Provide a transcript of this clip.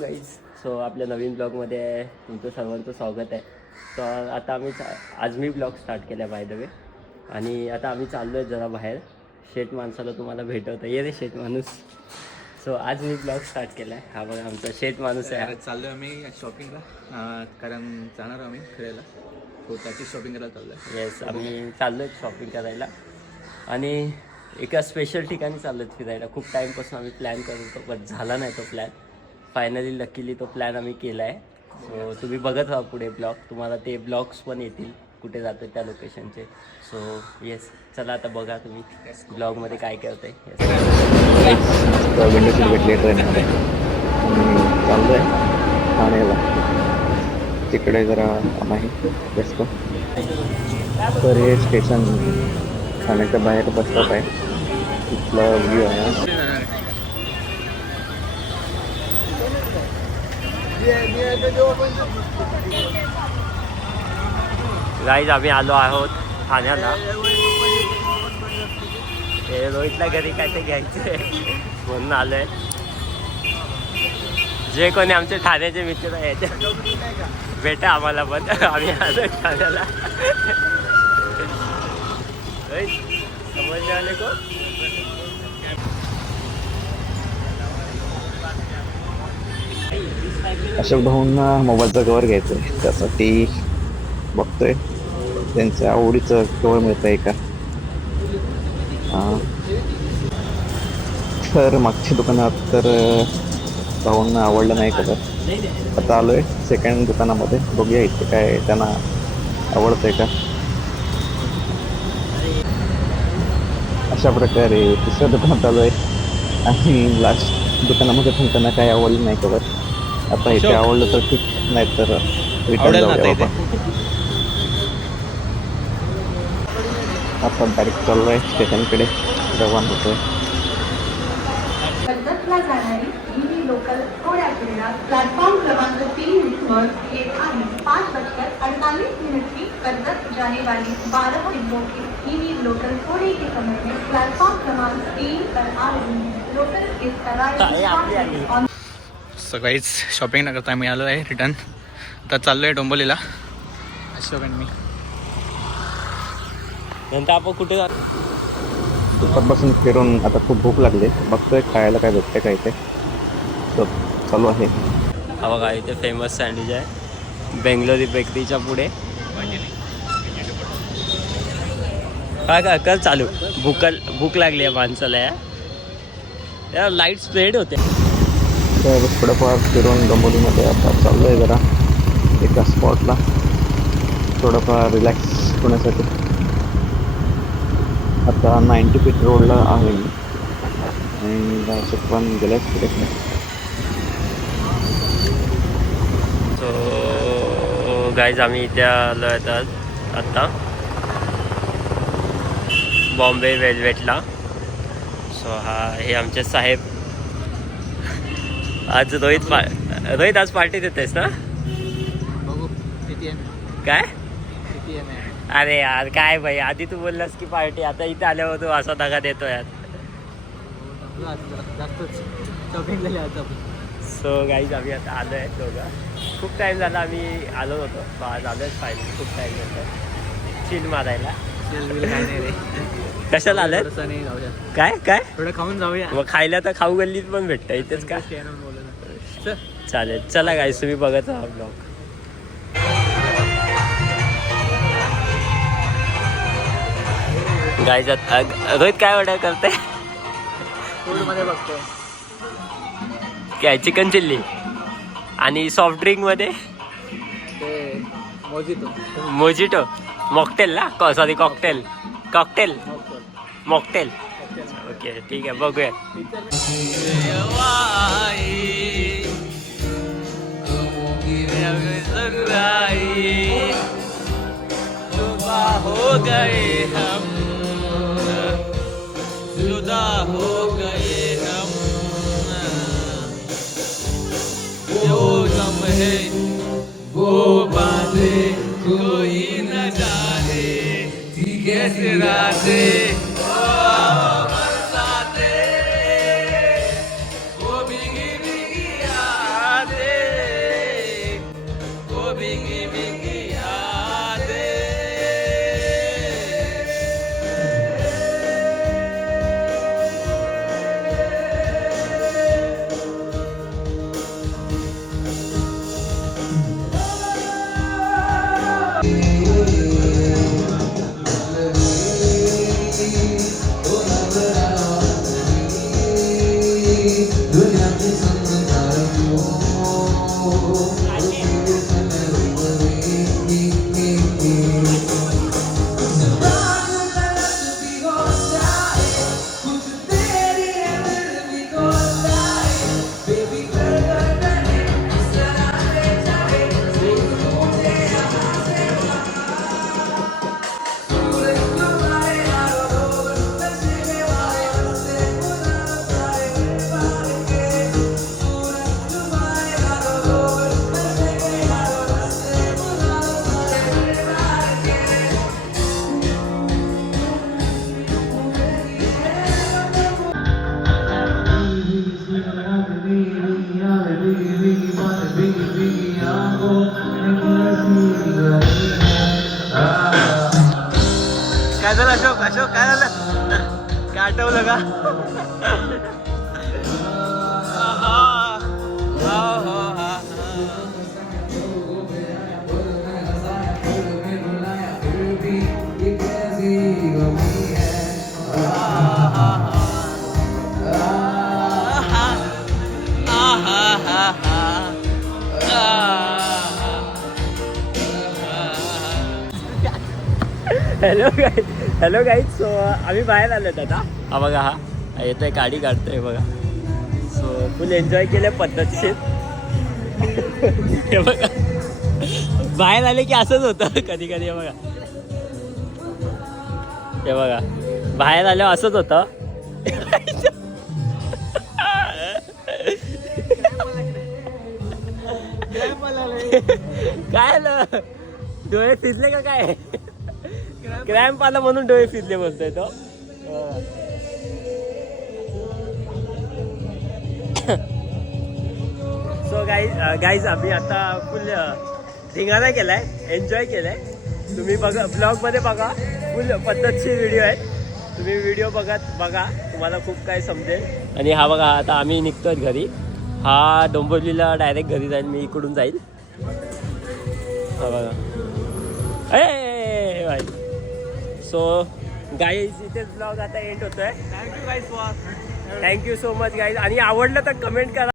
Guys so आपल्या नवीन ब्लॉगमध्ये तुमचं सर्वांचं स्वागत आहे. तर आता आज मी ब्लॉग स्टार्ट केला बाय द वे. आणि आता आम्ही चाललो आहे जरा बाहेर. शेठ माणसाला तुम्हाला भेटवतं ये रे शेठ माणूस. सो आज मी ब्लॉग स्टार्ट केला आहे. हा बघा आमचा शेठ माणूस आहे. चाललो आहे आम्ही शॉपिंगला, कारण जाणार आम्ही फिरायला. हो त्याची शॉपिंग करायला चाललो आहे. येस आम्ही चाललो आहे शॉपिंग करायला आणि एका स्पेशल ठिकाणी चाललो आहेत फिरायला. खूप टाईमपासून आम्ही प्लॅन करत होतो पण झाला नाही तो प्लॅन. फायनली लकीली तो प्लॅन आम्ही केला आहे. सो तुम्ही बघत राहा पुढे ब्लॉग. तुम्हाला ते ब्लॉग्स पण येतील कुठे जातो त्या लोकेशनचे. सो येस चला आता बघा तुम्ही ब्लॉगमध्ये काय काय होतं आहे. विंडो सीट भेटली ट्रेनमध्ये चाललो आहे ठाण्याला. तिकडे जरा काम आहे जास्त. तर हे स्टेशन ठाण्याच्या बाहेर बस स्टॉप आहे. तिथला व्ह्यू आहे. गाईज आम्ही आलो आहोत ठाण्याला. हे रोहितला घरी काय ते घ्यायचं आहे म्हणून आलो आहे. जे कोणी आमचे ठाण्याचे मित्र आहेत भेटा आम्हाला पण. आम्ही आलो ठाण्याला. समजले आले को. अशोक भाऊंना मोबाईलचा कवर घ्यायचं आहे, त्यासाठी बघतोय त्यांच्या आवडीचं कवर मिळतं आहे का. तर मागच्या दुकानात तर भाऊंना आवडलं नाही कवर. आता आलो आहे सेकंड दुकानामध्ये. बघूया इथे काय त्यांना आवडतं आहे का. अशा प्रकारे तिसऱ्या दुकानात आलो आहे आणि लास्ट दुकानामध्ये पण त्यांना काही आवडलं नाही कवर. आता इथे आवडलं तर ठीक, नाही तर रिटर्न जाऊया बाबा. आपण डायरेक्ट चाललो आहे स्टेशनकडे, रवाना होतोय. कर्जतला जाणारी ही लोकल थोड्या वेळात प्लॅटफॉर्म क्रमांक 3 वर येत आहे. 5:48 की कर्जत जाने वाली 12 डिब्बों की ही लोकल थोड़े के समय में प्लेटफॉर्म क्रमांक 3 पर आ रही है. लोकल इस तरह सकाळीच शॉपिंग न करता मी आलो आहे रिटर्न. आता चाललो आहे डोंबोलीला. अशोक आणि मी. नंतर आपण कुठे जातो. दुपारपासून फिरून आता खूप भूक लागली. बघतोय खायला काय भेटते काय ते. तर चालू आहे. हा बघा इथे फेमस सँडविच आहे बेंगलोरी बेकरीच्या पुढे. काय काय कर चालू. भूक लागली आहे माणसाला. या लाईट स्प्रेड होते. तर थोडंफार फिरून डोंबोलीमध्ये आता चाललो आहे जरा एका स्पॉटला थोडंफार रिलॅक्स होण्यासाठी. आता 90 फीट रोडला आहे मी आणि अशोक पण गेल्याच पुढे. सो गाईज आम्ही इथे आलो आहेत आत्ता बॉम्बे वेलवेटला. सो हे आमचे साहेब. आज रोहित आज पार्टी देतेस ना. काय अरे यार काय भाई आधी तू बोललास की पार्टी, आता इथे आल्यावर तू असा दगा देतो यार. सो गाईज आम्ही आता आलो आहे दोघं. खूप टाईम झाला आम्ही आलो होतो. आज आलो आहे फायनली. खूप टाईम नंतर चिल मारायला. कशाला आलं काय काय थोडं खाऊन जाऊया. मग खायला तर खाऊ गल्लीत पण भेटतं इथेच का. चालेल चला गाईज तुम्ही बघत राहा ब्लॉग. गाईज रोहित काय ऑर्डर करते. फूडमध्ये बघतोय काय चिकन चिल्ली आणि सॉफ्ट ड्रिंक मध्ये ते मोजिटो मॉकटेल ना. Sorry cocktail mocktail. ओके ठीक आहे बघूया. हो गए हम जुदा हो गए हम जो लम्हे वो बातें कोई न जाने थी कैसे रातें बरसाते वो भीगी भीगी यादें आठवलं का? Hello guys. सो आम्ही बाहेर आलो आता. हा बघा, हा येतोय, गाडी काढतोय बघा. सो फुल एन्जॉय केलं पद्धतशीर. हे बघा, बाहेर आले की असंच होतं कधी कधी. हे बघा, हे बघा, बाहेर आल्यावर असंच होतं. काय आलं, डोळे फिरले का काय? क्रॅम्प आला म्हणून डोळे फिरले बोलतोय तो. सो गाईज आम्ही आता फुल धिंगाणा केलाय, एन्जॉय केलाय. तुम्ही बघा, ब्लॉगमध्ये बघा, फुल पद्धतशीर व्हिडिओ आहे. तुम्ही व्हिडिओ बघा, तुम्हाला खूप काय समजेल. आणि हा बघा, आता आम्ही निघतोय घरी. हा डोंबिवलीला डायरेक्ट घरी जाईल, मी इकडून जाईल. हा बघा, ए भाई. सो गाईज इथेच ब्लॉग आता एंड होतोय. Thank you so much guys. आणि आवडलं तर कमेंट करा.